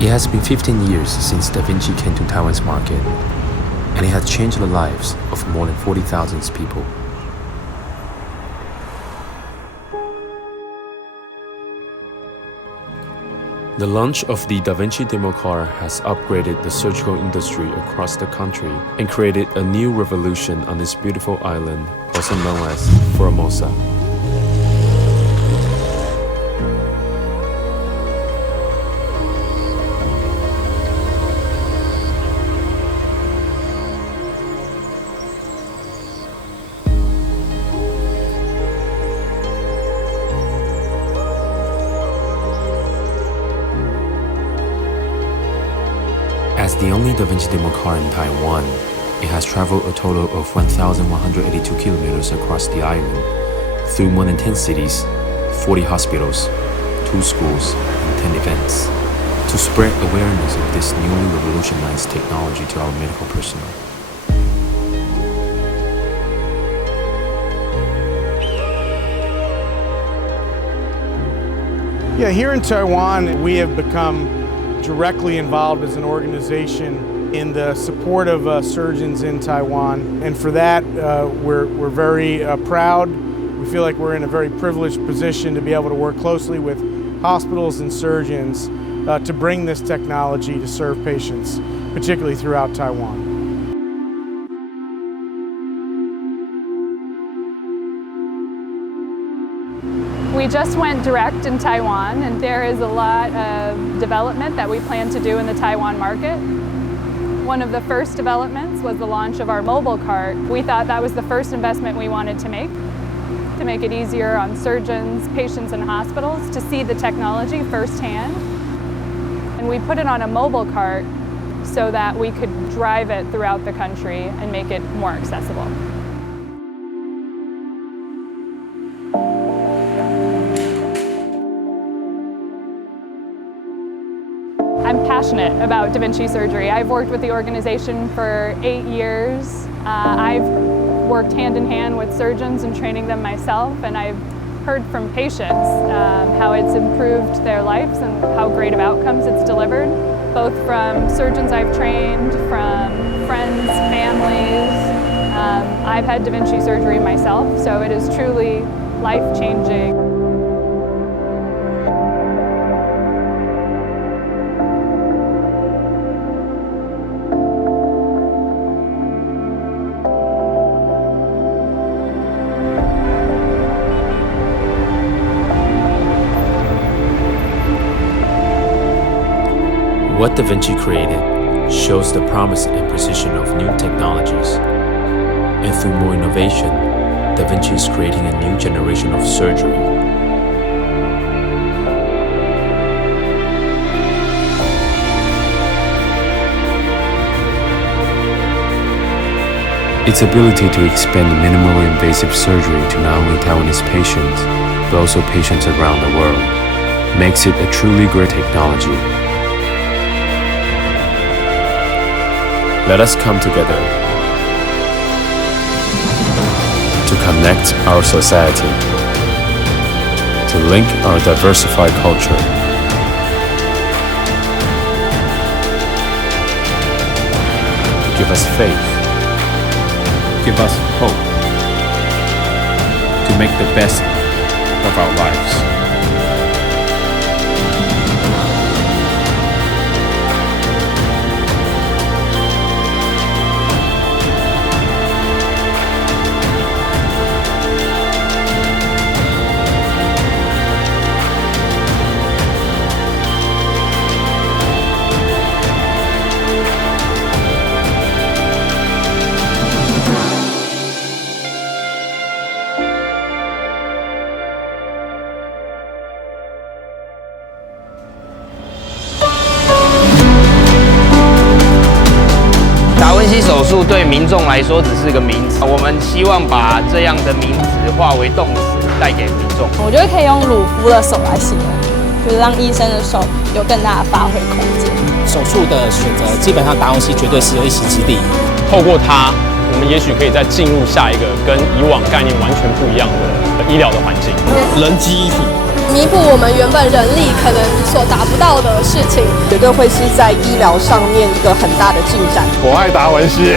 It has been 15 years since Da Vinci came to Taiwan's market, and it has changed the lives of more than 40,000 people. The launch of the Da Vinci demo car has upgraded the surgical industry across the country and created a new revolution on this beautiful island, also known as Formosa. As the only Da Vinci demo car in Taiwan, it has traveled a total of 1,182 kilometers across the island, through more than 10 cities, 40 hospitals, 2 schools, and 10 events, to spread awareness of this newly revolutionized technology to our medical personnel. Yeah, here in Taiwan, we have become directly involved as an organization in the support of surgeons in Taiwan, and for that we're very proud. We feel like we're in a very privileged position to be able to work closely with hospitals and surgeons to bring this technology to serve patients, particularly throughout Taiwan. We just went direct in Taiwan, and there is a lot of development that we plan to do in the Taiwan market. One of the first developments was the launch of our mobile cart. We thought that was the first investment we wanted to make it easier on surgeons, patients, and hospitals to see the technology firsthand. And we put it on a mobile cart so that we could drive it throughout the country and make it more accessible. I'm passionate about Da Vinci surgery. I've worked with the organization for 8 years. I've worked hand in hand with surgeons and training them myself, and I've heard from patients how it's improved their lives and how great of outcomes it's delivered, both from surgeons I've trained, from friends, families. I've had Da Vinci surgery myself, so it is truly life-changing. What Da Vinci created shows the promise and precision of new technologies. And through more innovation, Da Vinci is creating a new generation of surgery. Its ability to expand minimally invasive surgery to not only Taiwanese patients, but also patients around the world, makes it a truly great technology. Let us come together to connect our society, to link our diversified culture, to give us faith, give us hope, to make the best of our lives.达文西手术对民众来说只是个名词，我们希望把这样的名词化为动词，带给民众。我觉得可以用鲁夫的手来形容，就是让医生的手有更大的发挥空间。手术的选择，基本上达文西绝对是有一席之地。透过它，我们也许可以再进入下一个跟以往概念完全不一样的医疗的环境。人机一体，弥补我们原本人力可能所达不到的事情，绝对会是在医疗上面一个很大的进展。我爱达文西。